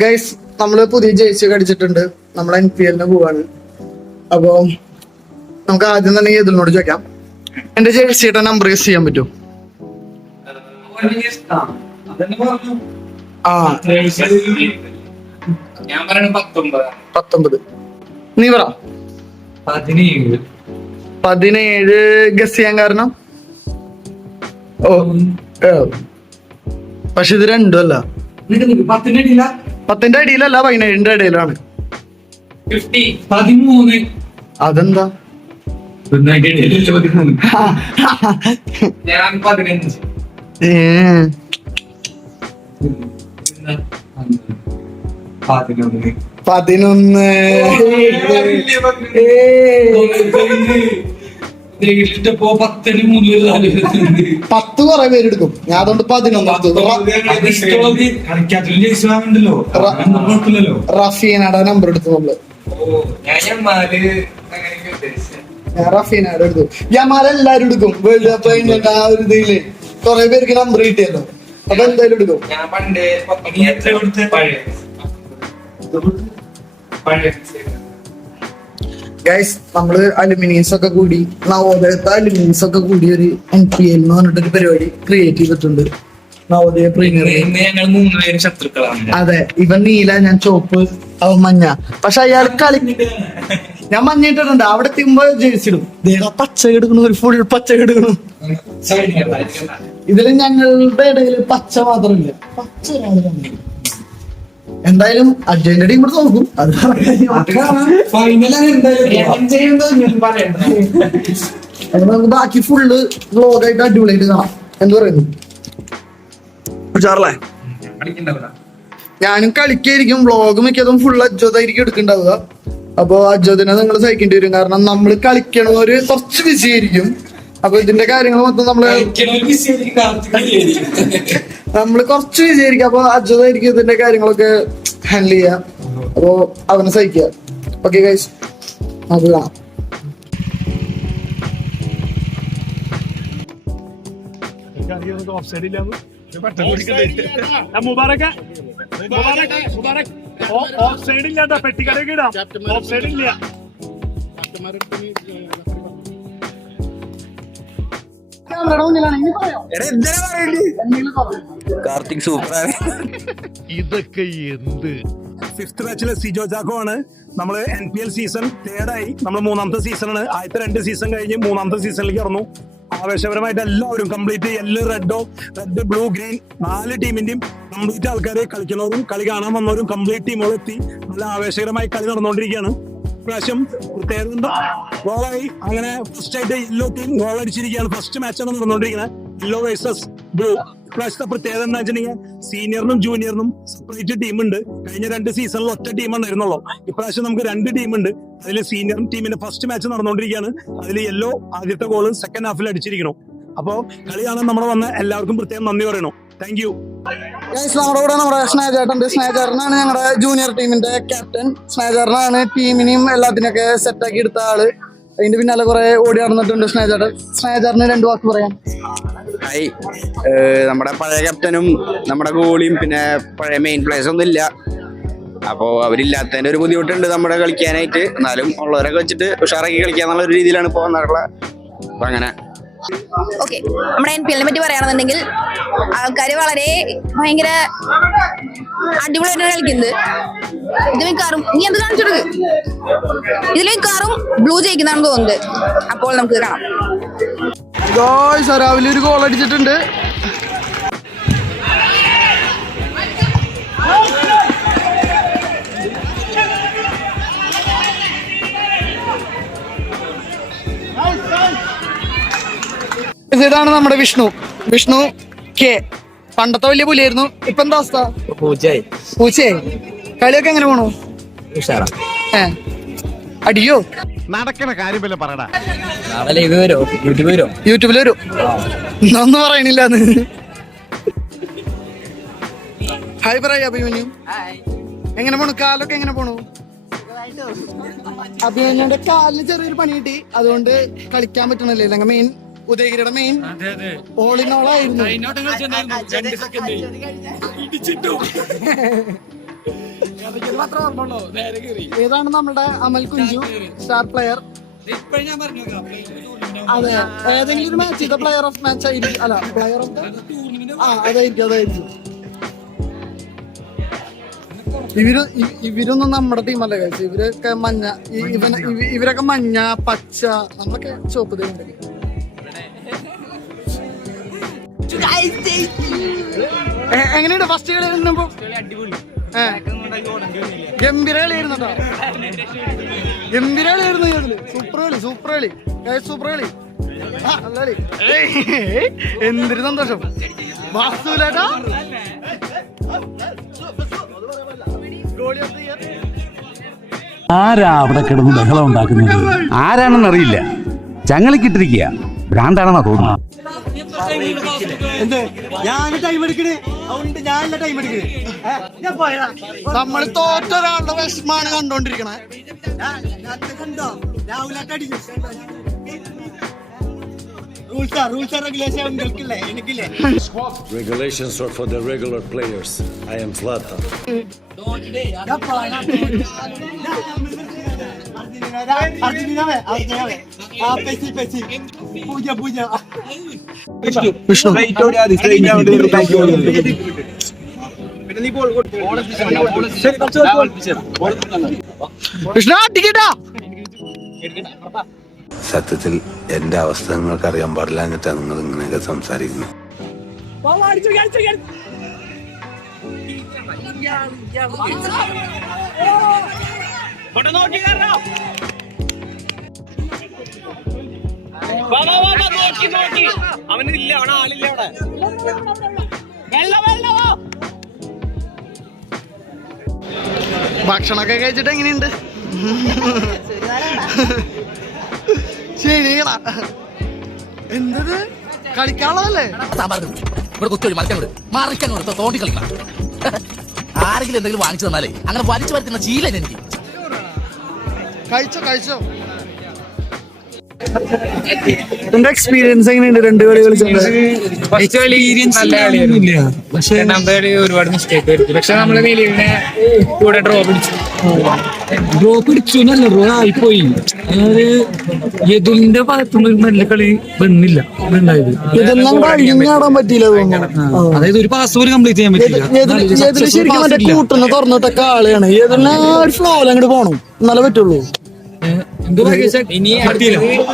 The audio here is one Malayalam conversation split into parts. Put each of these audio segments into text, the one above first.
ഗൈസ് നമ്മള് പുതിയ ജേഴ്സി ഒക്കെ അടിച്ചിട്ടുണ്ട്. നമ്മൾ NPL പോവാണ്. അപ്പൊ നമുക്ക് ആദ്യം തന്നെ ഇതിനോട് ചോദിക്കാം, എന്റെ ജേഴ്സിയുടെ നമ്പർ യൂസ് ചെയ്യാൻ പറ്റും? ഞാൻ പറയുന്നത് 19. നീ പറ. 17 ഗസ് ചെയ്യാൻ കാരണം പക്ഷെ ഇത് രണ്ടും അല്ല. 10ന്റെ അടിയിലല്ല, 17ന്റെ ഇടയിലാണ്. 13. അതെന്താ? ഞാൻ 15. 11. ഇഷ്ടപ്പോ 10 കുറെ പേരെടുക്കും. ഞാൻ അതുകൊണ്ട് 11 റഫീനയുടെ നമ്പർ എടുത്തു നമ്മള്. ഞാൻ റഫീനയുടെ എടുത്തു. ജമാൽ എല്ലാരും എടുക്കും. വേൾഡ് കപ്പ് കഴിഞ്ഞിട്ട് ആ ഒരു ഇതില് കുറെ പേർക്ക് നമ്പർ കിട്ടിയല്ലോ. അപ്പൊ എന്തായാലും എടുക്കും. ഗൈസ് നമ്മള് അലുമിനിയംസ് ഒക്കെ കൂടി, നവോദയത്തെ അലുമിനിയംസ് ഒക്കെ കൂടി ഒരു NPL എന്ന് പറഞ്ഞിട്ടൊരു പരിപാടി ക്രിയേറ്റ് ചെയ്തിട്ടുണ്ട്. നവോദയ പ്രീമിയർ. ഞങ്ങൾ 3 പേരും ശത്രുക്കളാണ്. അതെ, ഇവൻ നീല, ഞാൻ ചോപ്പ്, അവൻ മഞ്ഞ. പക്ഷെ അയാൾ കളി ഞാൻ മഞ്ഞിട്ടിട്ടുണ്ട്. അവിടെ എത്തുമ്പോ ജേഴ്സി ഇടും. പച്ച എടുക്കണു, ഒരു ഫുൾ പച്ച എടുക്കണു. ഇതില് ഞങ്ങളുടെ ഇടയിൽ പച്ച മാത്രമില്ല, പച്ച എന്തായാലും അജയന്റെ ടീം ഇവിടെ നോക്കും. അത് നമുക്ക് ബാക്കി ഫുള്ള് വ്ലോഗായിട്ട് അടിപൊളിയായിട്ട് കാണാം. എന്ത് പറയുന്നു ചാർലേ? ഞാനും കളിക്കായിരിക്കും. വ്ലോഗ് മിക്കതും ഫുൾ അജ്വതായിരിക്കും എടുക്കണ്ടാവുക. അപ്പൊ അജ്വതിനെ നിങ്ങൾ സഹിക്കേണ്ടി വരും. കാരണം നമ്മള് കളിക്കണവര് കുറച്ച് ബിസി ആയിരിക്കും. അപ്പൊ ഇതിന്റെ കാര്യങ്ങൾ മൊത്തം നമ്മള് കുറച്ച് ബിസി ആയിരിക്കും. അപ്പൊ അജ്വതായിരിക്കും ഇതിന്റെ കാര്യങ്ങളൊക്കെ ഹാൻഡിൽ ചെയ്യാം. അപ്പൊ അവനെ സഹിക്കുക. ഓക്കെ ഗൈസ്, അത് കാണാം. കാർത്തിക് സൂപ്പറാണ്. ഇതൊക്കെ എന്ത്? 5th ബാച്ചിലെ സിജോ ചാക്കോ ആണ്. നമ്മള് NPL സീസൺ 3rd ആയി. നമ്മൾ 3ാമത്തെ സീസണാണ്. ആദ്യത്തെ 2 സീസൺ കഴിഞ്ഞ് 3ാമത്തെ സീസണിലേക്ക് ഇറങ്ങും. ആവേശപരമായിട്ട് എല്ലാവരും complete yellow, red, blue, green 4 ടീമിന്റെയും കംപ്ലീറ്റ് ആൾക്കാരെ കളിക്കുന്നവരും കളി കാണാൻ വന്നവരും കംപ്ലീറ്റ് ടീമുകളെത്തി നല്ല ആവേശകരമായി കളി നടന്നുകൊണ്ടിരിക്കുകയാണ്. ഇപ്രാവശ്യം പ്രത്യേകത ഗോളായി. അങ്ങനെ ഫസ്റ്റ് ആയിട്ട് യെല്ലോ ടീം ഗോൾ അടിച്ചിരിക്കുകയാണ്. ഫസ്റ്റ് മാച്ചാണ് നടന്നുകൊണ്ടിരിക്കുന്നത്, യെല്ലോ വേഴ്സസ് ബ്ലൂ. ഇപ്രാവശ്യത്തെ പ്രത്യേകത എന്താ വെച്ചിട്ടുണ്ടെങ്കിൽ സീനിയറിനും ജൂനിയറിനും സെപ്പറേറ്റ് ടീമുണ്ട്. കഴിഞ്ഞ 2 സീസണിൽ ഒറ്റ ടീമായിരുന്നുള്ളൂ. ഇപ്രാവശ്യം നമുക്ക് 2 ടീമുണ്ട്. അതിൽ സീനിയർ ടീമിന്റെ ഫസ്റ്റ് മാച്ച് നടന്നുകൊണ്ടിരിക്കുകയാണ്. അതിൽ യെല്ലോ ആദ്യത്തെ ഗോള് സെക്കൻഡ് ഹാഫിൽ അടിച്ചിരിക്കണം. അപ്പോ കളി കാണാൻ നമ്മുടെ വന്ന എല്ലാവർക്കും പ്രത്യേകം നന്ദി പറയണം. Thank you. നമ്മുടെ കൂടെ നമ്മുടെ സ്നേഹചേട്ടനുണ്ട്. സ്നേഹചേട്ടനാണ് ഞങ്ങളുടെ ജൂനിയർ ടീമിന്റെ ക്യാപ്റ്റൻ. സ്നേഹചേട്ടനാണ് ടീമിനെയും എല്ലാത്തിനൊക്കെ സെറ്റാക്കി എടുത്ത ആള്. അതിന്റെ പിന്നാലെ കുറെ ഓടി നടന്നിട്ടുണ്ട് സ്നേഹചേട്ടൻ. സ്നേഹചേട്ടന് 2 വാക്ക് പറയാം. ഹായ്, നമ്മുടെ പഴയ ക്യാപ്റ്റനും നമ്മുടെ ഗോളിയും പിന്നെ പഴയ മെയിൻ പ്ലേയേഴ്സ് ഒന്നും ഇല്ല. അപ്പോ അവരില്ലാത്തതിന്റെ ഒരു ബുദ്ധിമുട്ടുണ്ട് നമ്മുടെ കളിക്കാനായിട്ട്. എന്നാലും ഉള്ളവരൊക്കെ വെച്ചിട്ട് ഉഷാറാക്കി കളിക്കാന്നുള്ള ഒരു രീതിയിലാണ് ഇപ്പോൾ വന്നിട്ടുള്ളത്. അപ്പൊ അങ്ങനെ ഓക്കെ, നമ്മുടെ NPL പറ്റി പറയുകയാണെന്നുണ്ടെങ്കിൽ ആൾക്കാർ വളരെ ഭയങ്കര അടിപൊളിയായിട്ടാണ് കളിക്കുന്നത്. ഇത് മിക്കാറും നീ എന്ത് കാണിച്ചെടുക്ക്, ഇതിൽ മിക്കാറും ബ്ലൂ ജയിക്കുന്നതാണ് തോന്നുന്നത്. അപ്പോൾ നമുക്ക് കാണാം. രാവിലെ ഒരു ഗോൾ അടിച്ചിട്ടുണ്ട്. ഇതാണ് നമ്മുടെ വിഷ്ണു കെ. പണ്ടത്തെ വലിയ പുലിയായിരുന്നു, ഇപ്പൊ എന്താ അവസ്ഥ? പൂച്ചയായി. കളിയൊക്കെ എങ്ങനെ പോണു? അടിയോ? നടക്കണ കാര്യം വല്ല പറയടാ. യൂട്യൂബിൽ വരും. ഒന്നും പറയണില്ലാന്ന്. ഹായ് പറയാ അഭിമന്യു. എങ്ങനെ പോണു? കാലൊക്കെ എങ്ങനെ പോണു? അഭിമന്യുന്റെ കാലിന് ചെറിയൊരു പണി കിട്ടി, അതുകൊണ്ട് കളിക്കാൻ പറ്റണല്ലേ. ഞങ്ങൾ മെയിൻ ഉദയഗിരിയുടെ മെയിൻ ഓൾ ഇൻ ഓൾ ആയിരുന്നു. ഏതാണ് നമ്മുടെ അമൽ കുഞ്ചു സ്റ്റാർ പ്ലെയർ? അതെ, ഏതെങ്കിലും ഒരു മാച്ച് ചെയ്ത പ്ലെയർ ഓഫ് മാച്ച് ആയിരിക്കും. അല്ല, പ്ലെയർ ഓഫ് അതായിരിക്കും. ഇവരൊന്നും നമ്മുടെ ടീമല്ല കഴിച്ചു. ഇവരൊക്കെ മഞ്ഞ, ഇവരൊക്കെ മഞ്ഞ, പച്ച, നമ്മളൊക്കെ ചുവപ്പ് തരുന്നുണ്ട്. എങ്ങനെയുണ്ട് ഫസ്റ്റ് കളി? ഗംഭീര കളിയായിരുന്നു കേട്ടോ, ഗംഭീര കളിയായിരുന്നു. സൂപ്പർ കളി. നല്ല കളി. എന്തൊരു സന്തോഷം. വാസുലേട്ടാ ആരാ അവിടെ കിടന്ന് ബഹളം ഉണ്ടാക്കുന്നത്? ആരാണെന്നറിയില്ല, ചങ്ങലിക്കിട്ടിരിക്കുക. ഭ്രാന്താണെന്നാ തോന്നുന്നു. നമ്മൾ തോറ്റ ഒരാളുടെ വിഷമാണ് കണ്ടോണ്ടിരിക്കണേ. Regulations are for the regular players. I am Zlatan. Vishnu അടിക്കട്ടാ. സത്യത്തിൽ എന്റെ അവസ്ഥ നിങ്ങൾക്ക് അറിയാൻ പാടില്ല, എന്നിട്ടാ നിങ്ങൾ ഇങ്ങനെയൊക്കെ സംസാരിക്കുന്നത്. അവനില്ല, അവൻ ആളില്ല അവിടെ. ഭക്ഷണമൊക്കെ കഴിച്ചിട്ട് എങ്ങനെയുണ്ട്? ശരിയാ. എന്തത് കളിക്കാനുള്ളതല്ലേ? ഇവിടെ കുത്തി മറിക്കാൻ തോണ്ടി കളിക്കണം. ആരെങ്കിലും എന്തെങ്കിലും വാങ്ങിച്ചു തന്നാലേ അങ്ങനെ വലിച്ചു വരുത്തുന്ന ശീലം എനിക്ക്. കഴിച്ചോ. എന്റെ എക്സ്പീരിയൻസ് എങ്ങനെയുണ്ട്? 2 കളി കളിച്ചിട്ടുണ്ട്. പക്ഷെ രണ്ടാമത്തെ കളി ഒരുപാട് മിസ്റ്റേക്ക് വരുത്തി. പക്ഷെ നമ്മള് നിലവിനെ കൂടെ ഡ്രോ പിടിച്ചു നല്ല ഡ്രോ ആയിപ്പോയി. അതായത് യദുലിന്റെ ഭാഗത്തുനിന്ന് നല്ല കളി വന്നില്ല. ഇതെല്ലാം കഴിഞ്ഞാടാൻ പറ്റിയില്ല തോന്നുന്നു. അതായത് ഒരു പാസ് പോലും കംപ്ലീറ്റ് ചെയ്യാൻ പറ്റില്ല. ശരിക്കും മറ്റേ കൂട്ടുന്ന തുറന്നിട്ടൊക്കെ ആളെയാണ്. ഏതെല്ലാം ഒരു ഫ്ലോയിൽ അങ്ങോട്ട് പോണം, എന്നാലേ പറ്റുള്ളൂ. ഇനി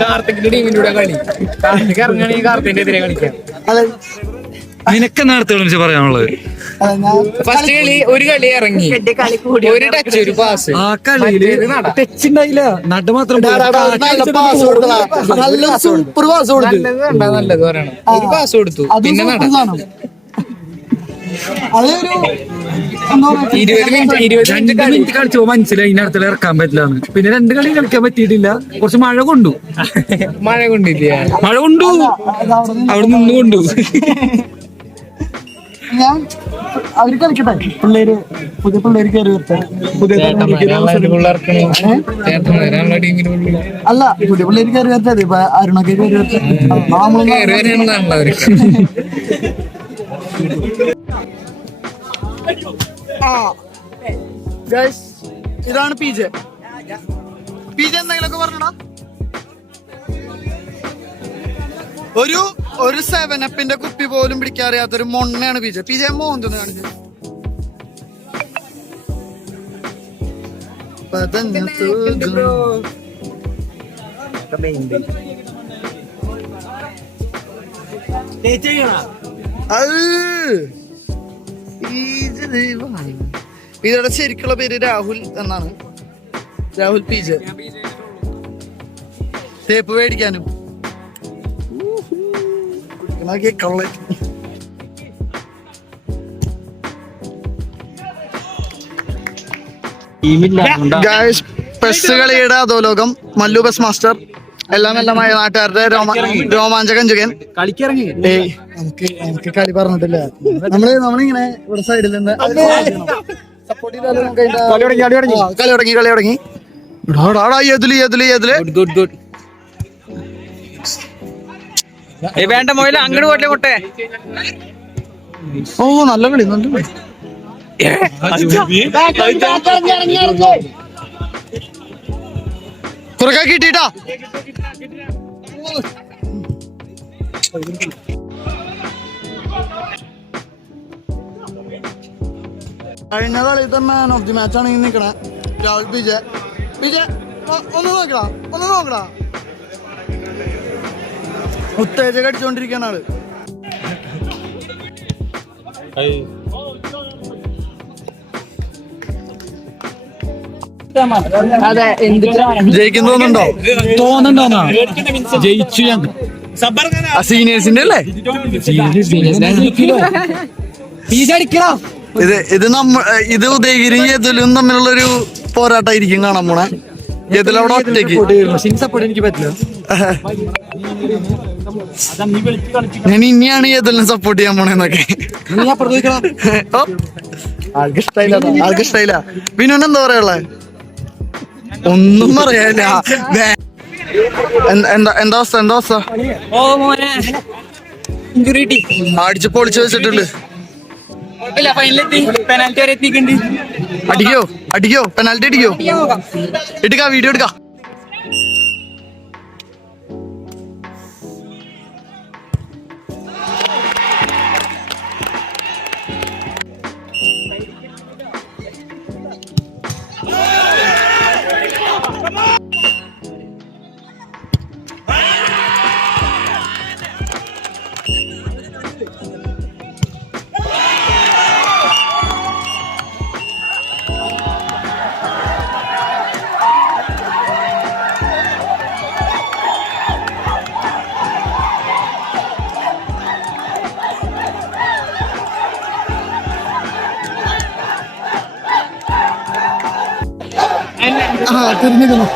കാർത്തിക്കിന്റെ ടീമിന്റെ കൂടെ കളി. കാർത്തിക് ഇറങ്ങുകയാണെങ്കിൽ കാർത്തിന്റെ എതിരെ കളിക്കാം. നിനക്ക് നേരത്തെ പറയാനുള്ളത്? ഫസ്റ്റ് കളി ഒരു കളി ഇറങ്ങി, ഒരു ടച്ച്, ഒരു പാസ്. ആ കളിയില് ടച്ച് ഉണ്ടായില്ല, നട മാത്രം. നല്ല സൂപ്പർ പാസ് കൊടുത്തു. നല്ലത് പറയണം. ഒരു പാസ് കൊടുത്തു, പിന്നെ നട 20 മിനിറ്റ് കളിച്ചോ മനസ്സിലായി ഇനി അടുത്ത ഇറക്കാൻ പറ്റില്ലാന്ന്. പിന്നെ 2 കളി കളിക്കാൻ പറ്റിയിട്ടില്ല. കുറച്ച് മഴ കൊണ്ടു. മഴ കൊണ്ടില്ല, മഴ കൊണ്ടു, അവിടെ നിന്ന് കൊണ്ടു. അവര് കളിക്കട്ടെ, പുതിയ പിള്ളേര് കയറി വരട്ടെ. അല്ല, പുതിയ പിള്ളേര് കയറി വരട്ടെ. ഇപ്പൊ അരുണൊക്കെ കയറി വരട്ടെ. ഇതാണ് PJ. എന്തെങ്കിലുമൊക്കെ പറഞ്ഞടാ. ഒരു 7-Upന്റെ കുപ്പി പോലും പിടിക്കാറിയാത്തൊരു മൊണ്ണയാണ് PJ. മോന്തെന്ന് കാണിച്ചത്. ഇതോടെ ശരിക്കുള്ള പേര് രാഹുൽ എന്നാണ്. രാഹുൽ PJ. തേപ്പ് മേടിക്കാനും പെസ് കളിയുടെ അധോലോകം. മല്ലു ബസ് മാസ്റ്റർ, എല്ലാമായ നാട്ടുകാരുടെ രോമാഞ്ചകൻ ജുഗൻ. നമുക്ക് കളി പറഞ്ഞിട്ടില്ല. നമ്മളിങ്ങനെ ഇവിടെ സൈഡിൽ നിന്ന് സപ്പോർട്ട് ചെയ്താലും കളി തുടങ്ങി. വേണ്ട മോയില അങ്ങോട്ട് പോട്ടെ. ഓ, നല്ല കളി. കുറക്കെ കിട്ടിട്ടാ. കഴിഞ്ഞ കളിത്തെ മാൻ ഓഫ് ദി മാച്ച് ആണ് ഈ നിക്കണേ രാഹുൽ. വിജയ് ഒന്ന് നോക്കടാ. ഉത്തേജക അടിച്ചോണ്ടിരിക്കാണ് ആള്. ജയിക്കും തോന്നുന്നുണ്ടോ? ജയിച്ചു ഞാൻ. സീനിയേഴ്സിന്റെ അല്ലേ ഇത് ഉദയഗിരി യദുലും തമ്മിലുള്ളൊരു പോരാട്ടമായിരിക്കും കാണാൻ പോണേ. യദുലവിടെ ഒറ്റയ്ക്ക്. എനിക്ക് പറ്റില്ല. ഞാൻ ഇനിയാണ് യദുലിനെ സപ്പോർട്ട് ചെയ്യാൻ പോണേന്നൊക്കെ. ആൾക്ക് ഇഷ്ടായില്ല. വിനുവിന് എന്താ പറയാ? ഒന്നും പറയാനില്ല. എന്താ അവസ്ഥ? അടിച്ച് പൊളിച്ചു വെച്ചിട്ടുണ്ട്. അടിക്കോ പെനാൽറ്റി അടിക്കോ? എടുക്കാ, വീഡിയോ എടുക്കാം. തിരിഞ്ഞിരുന്നു.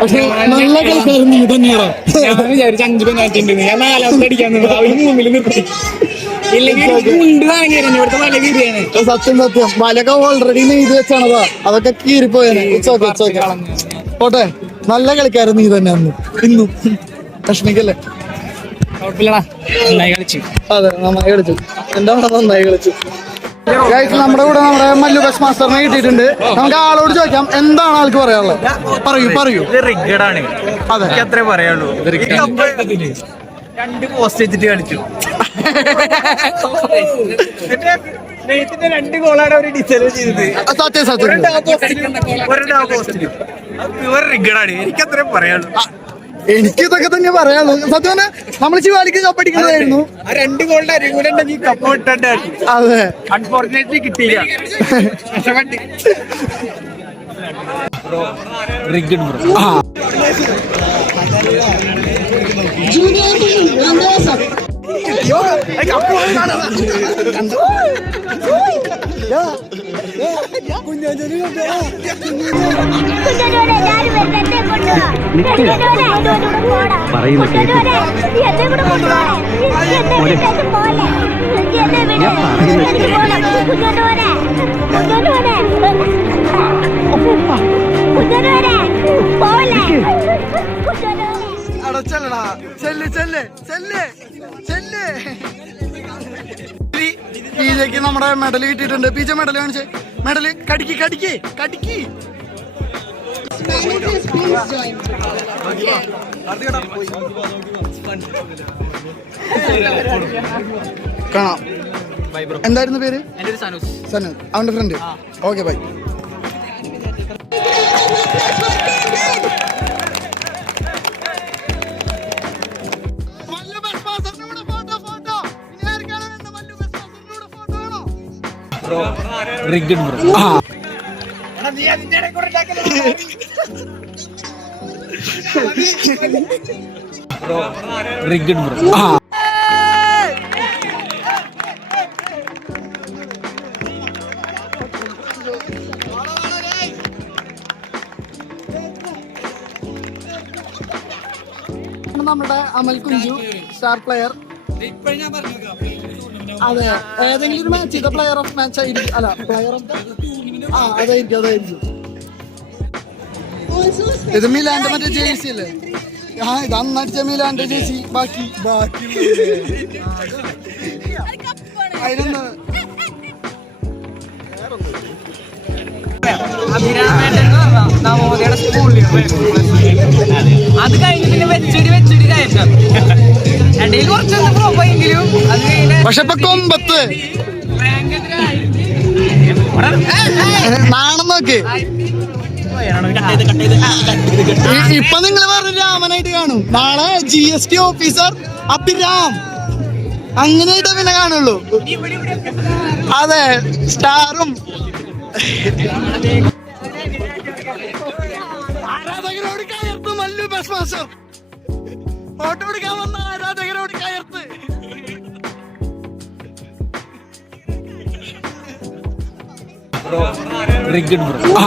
പക്ഷെ നല്ല കളിക്കാരൻ നീ തന്നെയാണ്. ഞാൻ വിചാരിച്ചു 5 പെനാൽറ്റി ഉണ്ട്. ഞാൻ 4 അടിക്കാൻ മുമ്പിൽ നിർത്തി. സത്യം വലക ഓൾറെഡി നെയ്ത് വെച്ചാണതാ. അതൊക്കെ കീറിപ്പോയേനെ. പോട്ടെ, നല്ല കളിക്കാരൻ നീ തന്നെ അന്ന് ഇന്നും. വിഷമിക്കല്ലേ? അതെ, നന്നായി കളിച്ചു. എന്റെ അവിടെ നന്നായി കളിച്ചു. നമ്മുടെ കൂടെ നമ്മുടെ മല്ലു ബസ് മാസ്റ്ററിനെ കിട്ടിയിട്ടുണ്ട്. നമുക്ക് ആളോട് ചോദിക്കാം എന്താണ് ആൾക്ക് പറയാനുള്ളത്. പറയൂ. അതെ, അത്രേ പറയുള്ളൂ. 2 പോസ്റ്റ് വെച്ചിട്ട് കളിച്ചു. 2 ഗോളാണ് അവർ ഡിസൈഡ് ചെയ്തത്. സത്യം. എനിക്കത്രേ പറയാനുള്ളൂ. എനിക്കിതൊക്കെ തന്നെ പറയാനുള്ളൂ. സത്യം പറഞ്ഞാൽ നമ്മൾ ശിവാലിക്ക് കപ്പടിക്കുന്നതായിരുന്നു. 2 ഗോളിന്റെ അരികൂലുണ്ടെങ്കിൽ കപ്പ് ഇട്ടുണ്ടായിരുന്നു. അതെ, അൺഫോർച്ചുനേറ്റ്ലി കിട്ടിയില്ല. പീജയ്ക്ക് നമ്മുടെ മെഡൽ കിട്ടിയിട്ടുണ്ട്. പീജ മെഡൽ കാണിച്ചേ. മെഡല് കടിക്ക്. കാണാം. എന്തായിരുന്നു പേര്? സനു. അവന്റെ ഫ്രണ്ട്. Okay, by. നമ്മുടെ അമൽ കുഞ്ചു, സ്റ്റാർ പ്ലെയർ. അതെ, ഏതെങ്കിലും ഒരു മാച്ച് ചെയ്ത പ്ലെയർ ഓഫ് മാച്ച് ആയിരിക്കും. അല്ല, പ്ലെയർ ഓഫ് അതായിരിക്കും. ഇത് മിലാന്റെ മറ്റേ ജേഴ്സി അല്ലേ? ആ ഇത് അന്നടിച്ച മിലാന്റെ ജേഴ്സി. ബാക്കി അതിനൊന്ന് നവോദയുടെ സ്കൂളിൽ അത് കഴിഞ്ഞ് പിന്നെ വെച്ചടി കയറ്റം ഇടയിൽ കുറച്ചൊന്ന് പോയെങ്കിലും അത് കഴിഞ്ഞ പക്ഷെ ഇപ്പൊ കൊമ്പത്ത് നാണം നോക്ക്. ഇപ്പൊ നിങ്ങൾ പറഞ്ഞ രാമനായിട്ട് കാണും. നാളെ GST ഓഫീസർ അഭിരാം അങ്ങനെയായിട്ട് പിന്നെ കാണുള്ളൂ. അതെ, സ്റ്റാറും ആരാധകരോട് കയർത്ത് മല്ലു ബസ് മാസ്റ്റർ. ഫോട്ടോ എടുക്കാൻ വന്ന ആരാധകരോട് കയർത്ത്. ആ